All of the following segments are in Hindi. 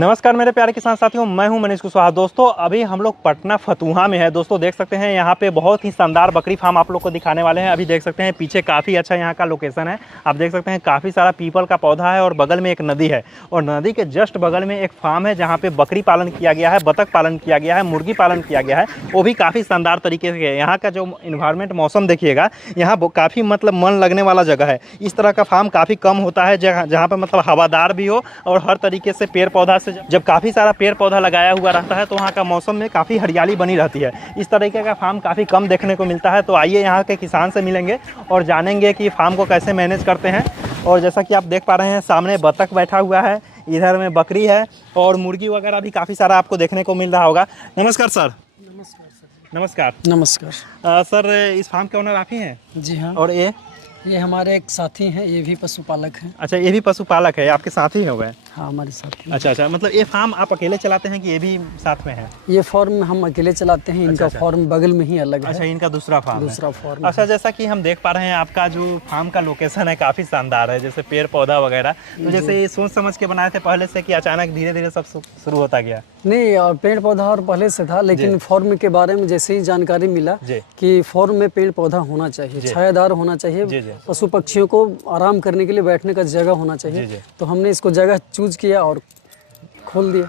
नमस्कार मेरे प्यारे किसान साथियों, मैं हूं मनीष कुशवाहा। दोस्तों अभी हम लोग पटना फतुहा में है। दोस्तों देख सकते हैं यहाँ पे बहुत ही शानदार बकरी फार्म आप लोग को दिखाने वाले हैं। अभी देख सकते हैं पीछे काफ़ी अच्छा यहाँ का लोकेशन है। आप देख सकते हैं काफ़ी सारा पीपल का पौधा है और बगल में एक नदी है और नदी के जस्ट बगल में एक फार्म है जहाँ पे बकरी पालन किया गया है, बतख पालन किया गया है, मुर्गी पालन किया गया है, वो भी काफ़ी शानदार तरीके से। यहाँ का जो इन्वायरमेंट मौसम देखिएगा, यहाँ काफ़ी मतलब मन लगने वाला जगह है। इस तरह का फार्म काफ़ी कम होता है जहाँ पर मतलब हवादार भी हो और हर तरीके से पेड़ पौधा से जब काफ़ी सारा पेड़ पौधा लगाया हुआ रहता है तो वहाँ का मौसम में काफ़ी हरियाली बनी रहती है। इस तरीके का फार्म काफ़ी कम देखने को मिलता है। तो आइए यहाँ के किसान से मिलेंगे और जानेंगे कि फार्म को कैसे मैनेज करते हैं। और जैसा कि आप देख पा रहे हैं सामने बतख बैठा हुआ है, इधर में बकरी है और मुर्गी वगैरह भी काफ़ी सारा आपको देखने को मिल रहा होगा। नमस्कार सर। नमस्कार सर। नमस्कार। नमस्कार। सर इस फार्म के ओनर आप ही हैं? जी हाँ। और ये हमारे एक साथी हैं, ये भी पशुपालक हैं। अच्छा, ये भी पशुपालक है, आपके साथ ही हो गए? हाँ, हमारे साथी। अच्छा, मतलब ये फार्म आप अकेले चलाते हैं कि ये भी साथ में है? ये फार्म हम अकेले चलाते हैं, इनका फार्म बगल में ही अलग है। अच्छा, इनका दूसरा फार्म फार्म। अच्छा, जैसा कि हम देख पा रहे हैं आपका जो फार्म का लोकेशन है काफ़ी शानदार है, जैसे पेड़ पौधा वगैरह। तो जैसे ये सोच समझ के बनाए थे पहले से कि अचानक धीरे धीरे सब शुरू होता गया? नहीं, और पेड़ पौधा और पहले से था, लेकिन फार्म के बारे में जैसे ही जानकारी मिला कि फार्म में पेड़ पौधा होना चाहिए, छायादार होना चाहिए, पशु पक्षियों को आराम करने के लिए बैठने का जगह होना चाहिए, तो हमने इसको जगह चूज किया और खोल दिया।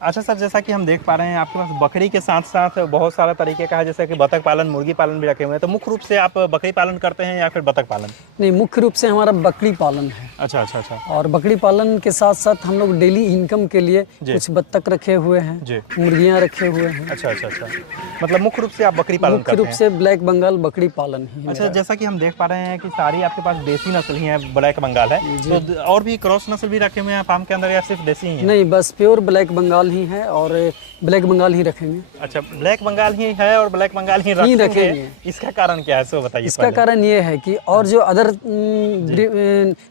अच्छा सर, जैसा कि हम देख पा रहे हैं आपके पास बकरी के साथ साथ बहुत सारा तरीके का है, जैसे कि बतख पालन, मुर्गी पालन भी रखे हुए हैं। तो मुख्य रूप से आप बकरी पालन करते हैं या फिर बतख पालन? नहीं, मुख्य रूप से हमारा बकरी पालन है। अच्छा अच्छा अच्छा। और बकरी पालन के साथ साथ हम लोग डेली इनकम के लिए कुछ बत्तख रखे हुए हैं, मुर्गियाँ रखे हुए हैं। अच्छा अच्छा अच्छा, मतलब मुख्य रूप से आप बकरी पालन करते हैं? मुख्य रूप से ब्लैक बंगाल बकरी पालन ही। अच्छा, जैसा कि हम देख पा रहे हैं कि सारी आपके पास देसी नस्ल ही है, ब्लैक बंगाल है, तो और भी क्रॉस नस्ल भी रखे हुए हैं फार्म के अंदर या सिर्फ देसी ही है? नहीं, बस प्योर ब्लैक बंगाल ही है और ब्लैक बंगाल ही रखेंगे। अच्छा, ब्लैक बंगाल ही है और ब्लैक बंगाल ही रखेंगे। इसका कारण क्या है, सो बताइए। इसका कारण ये है कि और जो अदर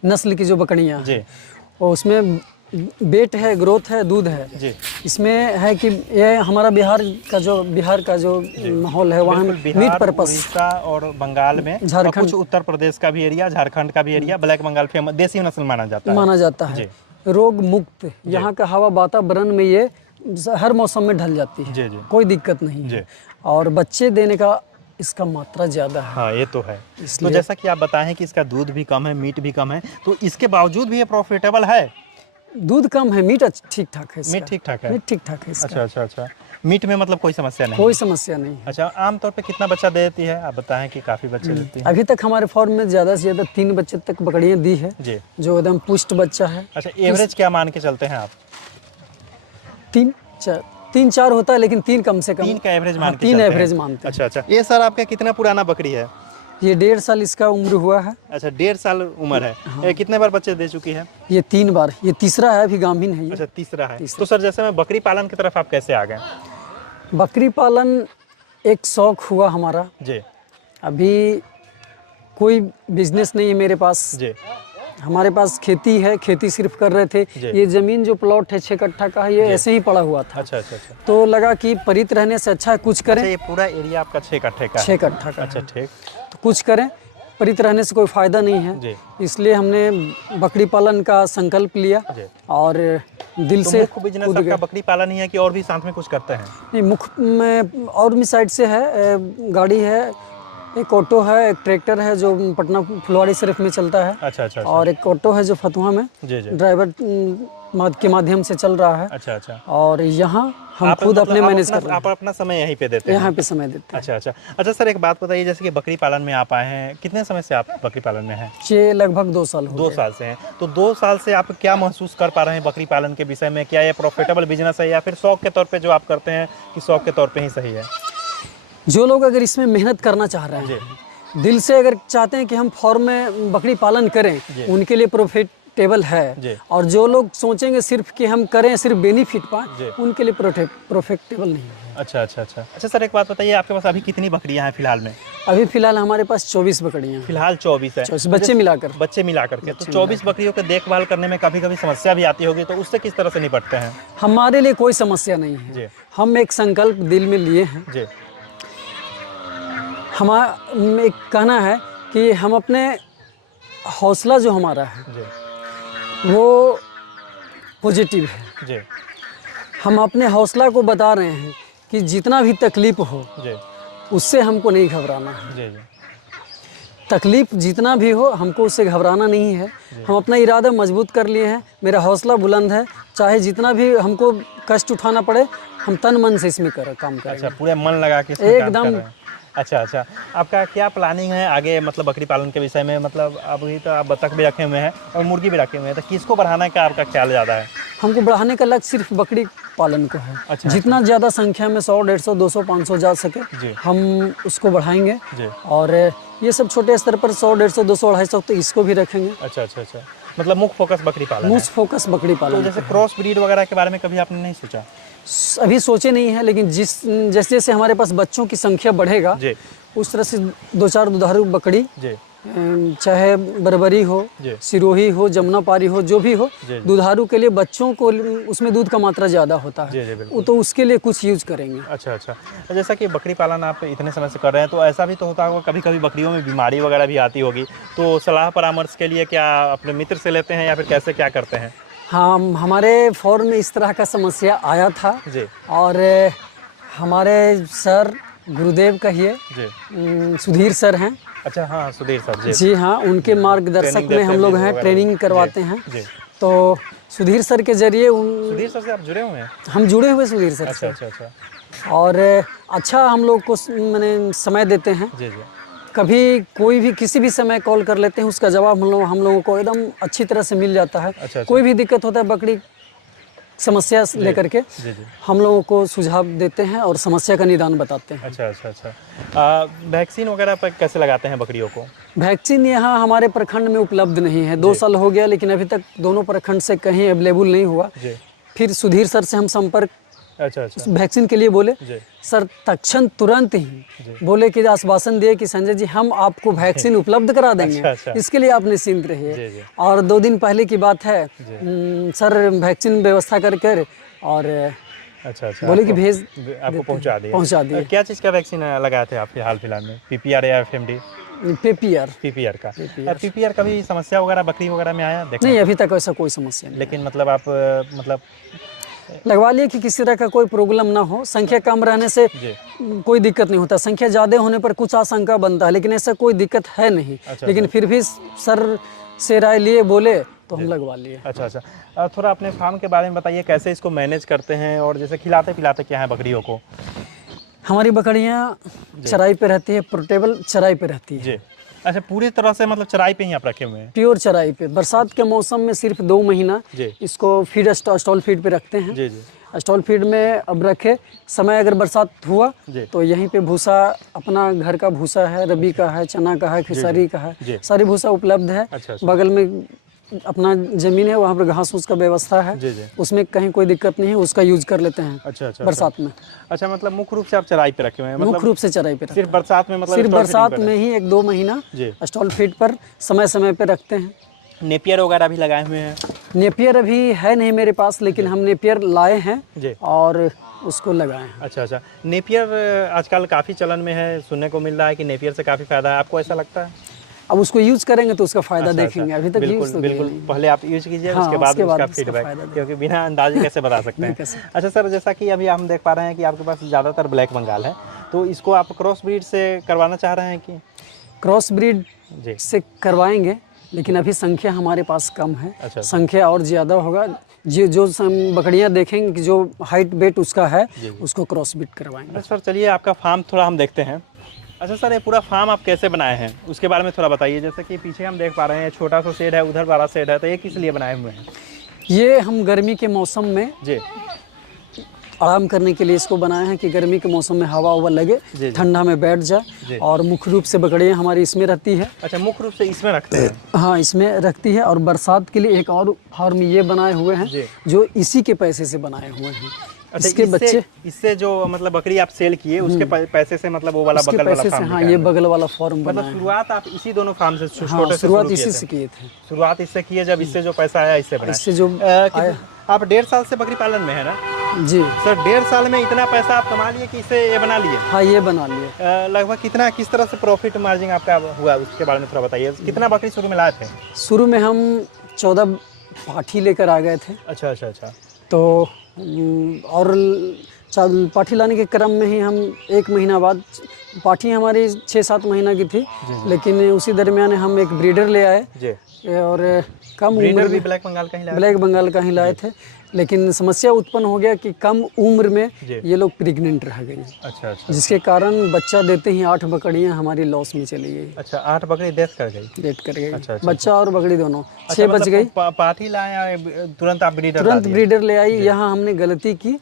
नस्ल की जो बकरियां हैं, उसमें वेट है, ग्रोथ है, दूध है जी। इसमें है कि ये हमारा बिहार का जो माहौल है, वहाँ मीट पर्पस। उड़ीसा और बंगाल में, झारखंड, कुछ उत्तर प्रदेश का भी एरिया, झारखंड का भी एरिया ब्लैक बंगाल फेमस देसी नस्ल माना जाता है। रोग मुक्त यहाँ का हवा वातावरण में ये हर मौसम में ढल जाती है, कोई दिक्कत नहीं है। और बच्चे देने का इसका मात्रा ज़्यादा है। हाँ, ये तो है। तो जैसा कि आप बताएं कि इसका दूध भी कम है, मीट भी कम है, तो इसके बावजूद भी ये प्रॉफिटेबल है? दूध कम है, मीट ठीक ठाक है। मीट ठीक ठाक है? मीट ठीक ठाक है इसका। अच्छा अच्छा अच्छा। मीट में मतलब कोई समस्या नहीं? कोई समस्या नहीं है। अच्छा, आमतौर पे कितना बच्चा दे देती है? आप बताएं कि काफ़ी बच्चे देती है। अभी तक हमारे फार्म में ज़्यादा से ज़्यादा 3 बच्चे तक बकरियाँ दी है जी, जो एकदम पुष्ट बच्चा है। अच्छा, एवरेज क्या मान के चलते हैं आप? 3-4 होता है, लेकिन 3 कम से कम। 3 का एवरेज मान के? 3 एवरेज मानते हैं। अच्छा अच्छा। ये सर आपका कितना पुराना बकरी है? ये 1.5 साल इसका उम्र हुआ है। अच्छा, 1.5 साल उम्र है। हाँ। कितने बार बच्चे दे चुकी है? ये 3 बार, ये तीसरा है, अभी गाभिन है ये। अच्छा, तीसरा है। तो सर जैसे मैं बकरी पालन की तरफ आप कैसे आ गए? बकरी पालन एक शौक हुआ हमारा जी। अभी कोई बिजनेस नहीं है मेरे पास जी। हमारे पास खेती है, खेती सिर्फ कर रहे थे। ये जमीन जो प्लॉट है 6 कट्ठा का है, ये ऐसे ही पड़ा हुआ था। अच्छा अच्छा अच्छा। तो लगा कि परित रहने से अच्छा है कुछ करें। अच्छा, ये पूरा एरिया आपका 6 कट्ठे का? 6 कट्ठा का। अच्छा ठीक। तो कुछ करें, परित रहने से कोई फायदा नहीं है, इसलिए हमने बकरी पालन का संकल्प लिया और दिल से। मुख्य बिजनेस आपका बकरी पालन ही है कि और भी साथ में कुछ करते हैं? नहीं, मुख्य में और भी साइड से है, गाड़ी है, एक ऑटो है, एक ट्रैक्टर है जो पटना फुलवाड़ी शरीफ में चलता है। अच्छा अच्छा। और एक ऑटो है जो फतुहा में ड्राइवर के माध्यम से चल रहा है। अच्छा अच्छा। और यहाँ हम खुद अपने मैनेज कर रहे हैं। आप अपना समय यहीं पे देते हैं? यहाँ पे समय देते हैं। अच्छा अच्छा अच्छा। सर एक बात बताइए, जैसे कि बकरी पालन में आप आए हैं, कितने समय से आप बकरी पालन में हैं? ये लगभग 2 साल हो 2 साल से हैं। तो 2 साल से आप क्या महसूस कर पा रहे हैं बकरी पालन के विषय में? क्या ये प्रॉफिटेबल बिजनेस है या फिर शौक के तौर पर जो आप करते हैं कि शौक के तौर पर ही सही है? जो लोग अगर इसमें मेहनत करना चाह रहे हैं, दिल से अगर चाहते हैं कि हम फार्म में बकरी पालन करें, उनके लिए प्रॉफिटेबल है। और जो लोग सोचेंगे सिर्फ कि हम करें सिर्फ बेनिफिट पाएं, उनके लिए प्रॉफिटेबल नहीं है। अच्छा अच्छा अच्छा अच्छा। सर एक बात बताइए, आपके पास अभी कितनी बकरियां हैं फिलहाल में? अभी फिलहाल हमारे पास 24 बकरियां हैं। फिलहाल 24 है? 24 बच्चे मिलाकर के। तो 24 बकरियों के देखभाल करने में कभी कभी समस्या भी आती होगी, तो उससे किस तरह से निपटते हैं? हमारे लिए कोई समस्या नहीं है। हम एक संकल्प दिल में लिए हैं। हमारा एक कहना है कि हम अपने हौसला जो हमारा है वो पॉजिटिव है जी। हम अपने हौसला को बता रहे हैं कि जितना भी तकलीफ हो जी उससे हमको नहीं घबराना है। जी जी तकलीफ जितना भी हो हमको उससे घबराना नहीं है। हम अपना इरादा मजबूत कर लिए हैं, मेरा हौसला बुलंद है, चाहे जितना भी हमको कष्ट उठाना पड़े हम तन मन से इसमें काम करेंगे। अच्छा, पूरे मन लगा के इसमें काम एकदम। कर रहे हैं। अच्छा अच्छा, आपका क्या प्लानिंग है आगे, मतलब बकरी पालन के विषय में? मतलब अभी तो आप बतख भी रखे हुए हैं और मुर्गी भी रखे हुए हैं, तो किसको बढ़ाने का आपका ख्याल ज़्यादा है? हमको बढ़ाने का लक्ष्य सिर्फ बकरी पालन को है। अच्छा, जितना ज़्यादा संख्या में 100, 150, 200, 500 जा सके जी। हम उसको बढ़ाएंगे। जी। और ये सब छोटे स्तर पर 100, 150, 200, 250 तो इसको भी रखेंगे। अच्छा अच्छा अच्छा, मतलब मुख्य फोकस बकरी पालन है। मुख्य फोकस बकरी तो पालन। जैसे क्रॉस ब्रीड वगैरह के बारे में कभी आपने नहीं सोचा? अभी सोचे नहीं है, लेकिन जैसे जैसे हमारे पास बच्चों की संख्या बढ़ेगा जी उस तरह से 2-4 दुधारू बकरी, जी चाहे बरबरी हो, जी। सिरोही हो, जमुनापारी हो, जो भी हो, जी, जी। दुधारू के लिए बच्चों को उसमें दूध का मात्रा ज़्यादा होता जी, जी, है, बिल्कुल। तो उसके लिए कुछ यूज करेंगे। अच्छा अच्छा, तो जैसा कि बकरी पालन आप इतने समय से कर रहे हैं, तो ऐसा भी तो होता होगा कभी कभी बकरियों में बीमारी वगैरह भी आती होगी, तो सलाह परामर्श के लिए क्या अपने मित्र से लेते हैं या फिर कैसे क्या करते हैं? हाँ, हमारे फॉर्म में इस तरह का समस्या आया था जी और हमारे सर गुरुदेव कहिए, जी। सुधीर सर हैं। अच्छा हाँ, सुधीर सर जी। जी हाँ, उनके मार्गदर्शक ट्रेनिंग में देते हम हैं लोग जी हैं, वगैरह। ट्रेनिंग करवाते जी, हैं। जी। तो सुधीर सर के जरिए सुधीर सर से आप जुड़े हुए हैं? हम जुड़े हुए सुधीर सर अच्छा से। अच्छा अच्छा। और अच्छा हम लोग को मैंने समय देते हैं। जी जी कभी कोई भी किसी भी समय कॉल कर लेते हैं, उसका जवाब हम लोगों को एकदम अच्छी तरह से मिल जाता है। अच्छा। कोई भी दिक्कत होता है बकरी समस्या लेकर के जी जी। हम लोगों को सुझाव देते हैं और समस्या का निदान बताते हैं। अच्छा अच्छा अच्छा। वैक्सीन वगैरह पर कैसे लगाते हैं बकरियों को? वैक्सीन यहाँ हमारे प्रखंड में उपलब्ध नहीं है। 2 साल हो गया, लेकिन अभी तक दोनों प्रखंड से कहीं अवेलेबल नहीं हुआ। जी। फिर सुधीर सर से हम संपर्क अच्छा अच्छा वैक्सीन के लिए बोले। जी सर तत्क्षण तुरंत ही बोले कि आश्वासन दिए कि संजय जी हम आपको वैक्सीन उपलब्ध करा देंगे। अच्छा, अच्छा। इसके लिए आप निश्चिंत जी, रहिए। जी। और 2 दिन पहले की बात है, सर वैक्सीन व्यवस्था कर और अच्छा अच्छा, बोले कि आपको पहुंचा दिए। क्या चीज़ का वैक्सीन लगाए थे आप हाल फिलहाल में? पीपीआर या एफएमडी? पेपीआर। पीपीआर का। पीपीआर का भी समस्या वगैरह बकरी वगैरह में आया देखने? नहीं, अभी तक ऐसा कोई समस्या नहीं। लेकिन मतलब आप मतलब लगवा लिए कि किसी तरह का कोई प्रॉब्लम ना हो। संख्या कम रहने से जी। कोई दिक्कत नहीं होता, संख्या ज़्यादा होने पर कुछ आशंका बनता है, लेकिन ऐसा कोई दिक्कत है नहीं। अच्छा, लेकिन फिर भी सर से राय लिए बोले तो हम लगवा लिए। अच्छा अच्छा, थोड़ा अपने फार्म के बारे में बताइए, कैसे इसको मैनेज करते हैं और जैसे खिलाते पिलाते क्या है बकरियों को? हमारी बकरियाँ चराई पे रहती है, पोर्टेबल चराई पे रहती है। जी। अच्छा, पूरी तरह से मतलब चराई पे ही आप रखे हुए हैं? प्योर चराई पे। बरसात के मौसम में सिर्फ 2 महीना जी। इसको फीड स्टॉल फीड पे रखते हैं। जी जी स्टॉल फीड में अब रखे समय अगर बरसात हुआ जी। तो यहीं पे भूसा, अपना घर का भूसा है, रबी का है, चना का है, खेसारी का जी। है, सारी भूसा उपलब्ध है। अच्छा अच्छा। बगल में अपना जमीन है, वहाँ पर घास फूस का व्यवस्था है। जी जी। उसमें कहीं कोई दिक्कत नहीं है, उसका यूज कर लेते हैं अच्छा अच्छा बरसात में। अच्छा, मतलब मुख्य रूप से आप चराई पे रखे हुए हैं? मुख्य मतलब रूप से चराई पे रखते सिर्फ बरसात में, मतलब सिर्फ स्टॉल फीडिंग बरसात पे में ही 1-2 महीना जी। स्टॉल फीड पर समय समय पे रखते हैं। नेपियर वगैरह भी लगाए हुए हैं? नेपियर अभी है नहीं मेरे पास, लेकिन हम नेपियर लाए हैं जी। और उसको लगाए हैं। अच्छा अच्छा, नेपियर आजकल काफ़ी चलन में है, सुनने को मिल रहा है कि नेपियर से काफ़ी फायदा है, आपको ऐसा लगता है? अब उसको यूज करेंगे तो उसका फायदा अच्छा, देखेंगे। अभी तक बिल्कुल यूज तो बिल्कुल, पहले आप यूज कीजिए, हाँ, उसके बाद उसके बाद उसका उसका फीडबैक, फायदा देखें। क्योंकि बिना अंदाजे कैसे बता सकते हैं। अच्छा सर, जैसा कि अभी हम देख पा रहे हैं कि आपके पास ज़्यादातर ब्लैक बंगाल है, तो इसको आप क्रॉस ब्रीड से करवाना चाह रहे हैं कि? क्रॉस ब्रीड जी से करवाएंगे, लेकिन अभी संख्या हमारे पास कम है। अच्छा। संख्या और ज़्यादा होगा। जो बकरियां देखेंगे कि जो हाइट वेट उसका है, उसको क्रॉस ब्रीड करवाएंगे। अच्छा सर, चलिए आपका फार्म थोड़ा हम देखते हैं। अच्छा सर, ये पूरा फार्म आप कैसे बनाए हैं उसके बारे में थोड़ा बताइए। जैसे कि पीछे हम देख पा रहे हैं छोटा सा शेड है, उधर बड़ा शेड है, तो ये किस लिए बनाए हुए हैं? ये हम गर्मी के मौसम में जी आराम करने के लिए इसको बनाए हैं कि गर्मी के मौसम में हवा ववा लगे, जी। ठंडा में बैठ जाए। और मुख्य रूप से बकरियां हमारी इसमें रहती है। अच्छा, मुख्य रूप से इसमें रखते हैं? हाँ, इसमें रखती है। और बरसात के लिए एक और फार्म ये बनाए हुए हैं, जो इसी के पैसे से बनाए हुए हैं। अच्छा, इसके बच्चे इससे जो मतलब बकरी आप सेल किए उसके पैसे से, मतलब वो वाला बगल वाला पैसे से, फार्म? हाँ, ये बगल वाला फार्म मतलब बनाया है। शुरुआत आप इसी दोनों फार्म से छोटे हाँ, से शुरुआत इसी से किए थे। शुरुआत इससे किए, जब इससे जो पैसा आया इससे बनाया। इससे जो आप 1.5 साल से बकरी पालन में है ना जी सर? 1.5 साल में इतना पैसा आप कमा लिए कि इससे ये बना लिए? हाँ, ये बना लिए। लगभग कितना, किस तरह से प्रॉफिट मार्जिन आपका हुआ उसके बारे में थोड़ा बताइए। कितना बकरी शुरू में लाए थे? शुरू में हम 14 पाठी लेकर आ गए थे। अच्छा अच्छा अच्छा। तो और पाठी लाने के क्रम में ही हम 1 महीना बाद, पाठी हमारी 6-7 महीना की थी, लेकिन उसी दरमियान हम एक ब्रीडर ले आए और कम उम्र भी ब्लैक बंगाल का ही लाए ब्लैक बंगाल का ही लाए थे, लेकिन समस्या उत्पन्न हो गया कि कम उम्र में ये लोग प्रेग्नेंट रह गई। अच्छा अच्छा। जिसके कारण बच्चा देते ही 8 बकरियां हमारी लॉस में चली गई। अच्छा, 8 बकरी डेथ कर गई। अच्छा, बच्चा और बकरी दोनों 6 बच गई। पाठी लाए तुरंत आप तुरंत ब्रीडर ले आई। यहाँ हमने गलती की।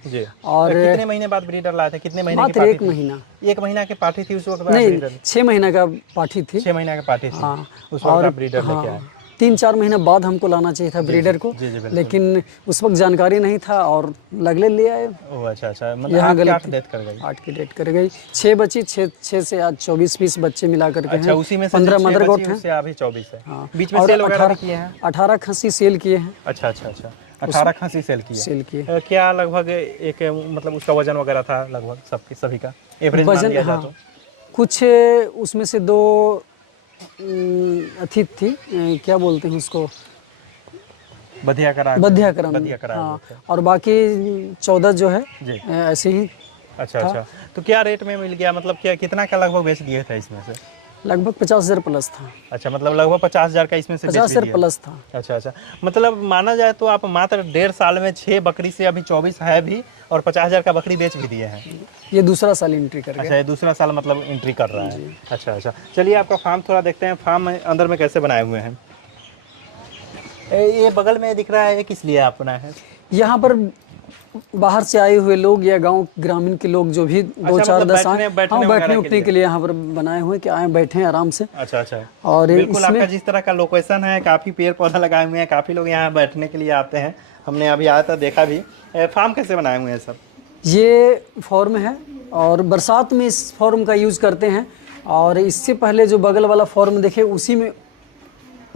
और कितने महीने बाद ब्रीडर लाए थे? कितने महीने मात्र 1 महीना। 1 महीना की पाठी थी उस वक्त? नहीं, 6 महीना का पाठी थी। 6 महीना की पाठी थी। हाँ, उस वक्त ब्रीडर लेके आए। 3-4 महीने बाद हमको लाना चाहिए था ब्रीडर को, लेकिन उस वक्त जानकारी नहीं था और लगले ले आए। ओह अच्छा अच्छा। मतलब यहाँ गलत 8 डेथ कर गई। 8 की डेथ कर गई। 6 बची। 6 से आज 24 पीस बच्चे मिला करके अच्छा, हैं। उसी में से 15 मदर गोट हैं। अभी 24 है। हाँ, बीच में सेल वगैरह भी किए हैं? 18 खस्सी सेल किए हैं। अच्छा अच्छा अच्छा। 18 खस्सी सेल किए। क्या लगभग एक मतलब उसका वजन वगैरह था लगभग सभी का एवरेज मान लिया जाए तो? कुछ उसमें से 2 अथी थी, क्या बोलते हैं उसको, बधियाकरण। हाँ, और बाकी 14 जो है ऐसे ही। अच्छा अच्छा। तो क्या रेट में मिल गया? मतलब क्या कितना का लगभग बेच दिए थे इसमें से? लगभग 50,000 प्लस था। अच्छा, मतलब लगभग 50,000 का इसमें से 50,000 प्लस था। अच्छा अच्छा। मतलब माना जाए तो आप मात्र 1.5 साल में 6 बकरी से अभी 24 है भी और 50,000 का बकरी बेच भी दिए हैं। ये दूसरा साल एंट्री कर गया। अच्छा, ये दूसरा साल मतलब एंट्री कर रहा है। अच्छा अच्छा। चलिए आपका फार्म थोड़ा देखते हैं, फार्म अंदर में कैसे बनाए हुए हैं। ये बगल में दिख रहा है, ये किस लिए आप बनाए हैं? यहाँ पर बाहर से आए हुए लोग या गांव ग्रामीण के लोग जो भी 2-4-10 आए, बैठने उठने के लिए यहाँ पर बनाए हुए कि आए बैठे आराम से। अच्छा अच्छा। और बिल्कुल आपका जिस तरह का लोकेशन है, काफी पेड़ पौधा लगाए हुए हैं, काफी लोग यहाँ बैठने के लिए आते हैं। हमने अभी आया था देखा भी। फार्म कैसे बनाए हुए हैं सर? ये फॉर्म है और बरसात में इस फॉर्म का यूज करते हैं, और इससे पहले जो बगल वाला फॉर्म देखे उसी में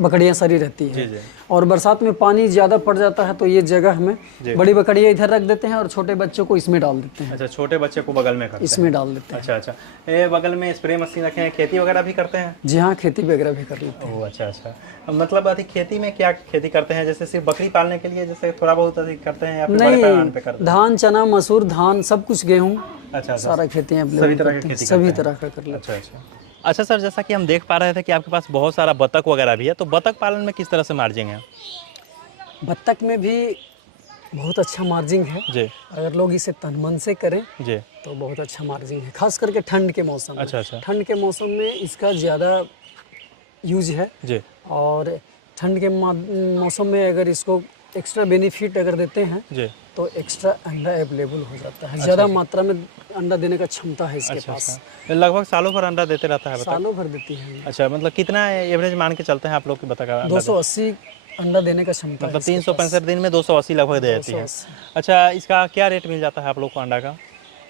बकरियां सारी रहती है। जी। और बरसात में पानी ज़्यादा पड़ जाता है तो ये जगह में बड़ी बकरियां इधर रख देते हैं और छोटे बच्चों को इसमें डाल देते हैं। अच्छा, छोटे बच्चे को बगल में इसमें डाल देते हैं। अच्छा अच्छा। ये बगल में स्प्रे मशीन रखे हैं, खेती वगैरह भी करते हैं? जी हाँ, खेती वगैरह भी कर लेते हैं। ओह अच्छा अच्छा। मतलब अधिक खेती में क्या खेती करते हैं? जैसे सिर्फ बकरी पालने के लिए जैसे थोड़ा बहुत अधिक करते हैं या फिर बड़े पैमाने पे करते हैं? धान, चना, मसूर, धान सब कुछ, गेहूँ, अच्छा सारा खेती सभी तरह की खेती सभी तरह का कर लेते हैं। अच्छा अच्छा। अच्छा सर, जैसा कि हम देख पा रहे थे कि आपके पास बहुत सारा बतख वगैरह भी है, तो बतख पालन में किस तरह से मार्जिन है? बतख में भी बहुत अच्छा मार्जिन है जी। अगर लोग इसे तन मन से करें जी तो बहुत अच्छा मार्जिन है, खास करके ठंड के मौसम में। अच्छा अच्छा। ठंड के मौसम में इसका ज़्यादा यूज है जी। और ठंड के मौसम में अगर इसको एक्स्ट्रा बेनिफिट अगर देते हैं जी तो एक्स्ट्रा अंडा अवेलेबल हो जाता है। ज़्यादा मात्रा में अंडा देने का क्षमता है इसके पास। लगभग सालों भर अंडा देते रहता है? सालों भर देती है। अच्छा, मतलब कितना एवरेज मान के चलते हैं आप लोग की बता? 280 अंडा देने का क्षमता, मतलब 365 दिन में 280 लगभग दे देती है। अच्छा, इसका क्या रेट मिल जाता है आप लोग को अंडा का?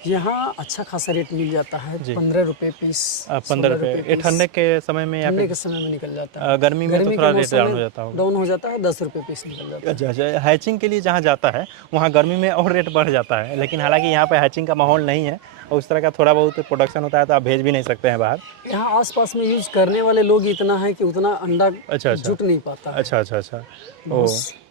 यहाँ अच्छा खासा रेट मिल जाता है, 15 रुपये पीस। 15 रुपये ठंडे के समय में? ठंडे के समय में निकल जाता है। गर्मी में तो थोड़ा रेट डाउन हो जाता है। डाउन हो जाता है, 10 रुपये पीस निकल जाता है। अच्छा अच्छा। हैचिंग के लिए जहाँ जाता है वहाँ गर्मी में और रेट बढ़ जाता है, लेकिन हालांकि यहाँ पे हैचिंग का माहौल नहीं है और उस तरह का थोड़ा बहुत प्रोडक्शन होता है तो आप भेज भी नहीं सकते हैं बाहर। यहाँ आसपास में यूज करने वाले लोग इतना है कि उतना अंडा जुट नहीं पाता। अच्छा अच्छा अच्छा। ओ,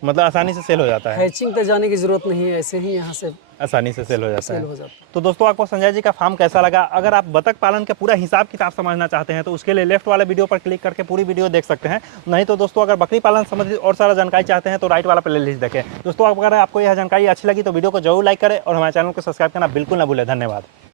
मतलब आसानी से सेल हो जाता है? हैचिंग तक जाने की जरूरत नहीं है, ऐसे ही यहाँ से आसानी से सेल हो जाता है। तो दोस्तों, आपको संजय जी का फार्म कैसा लगा? अगर आप बतख पालन के पूरा हिसाब किताब समझना चाहते हैं तो उसके लिए लेफ्ट वाले वीडियो पर क्लिक करके पूरी वीडियो देख सकते हैं। नहीं तो दोस्तों, अगर बकरी पालन संबंधित और सारा जानकारी चाहते हैं तो राइट वाला प्लेलिस्ट देखें। दोस्तों, अगर आपको यह जानकारी अच्छी लगी तो वीडियो को जरूर लाइक करें और हमारे चैनल को सब्सक्राइब करना बिल्कुल ना भूलें। धन्यवाद।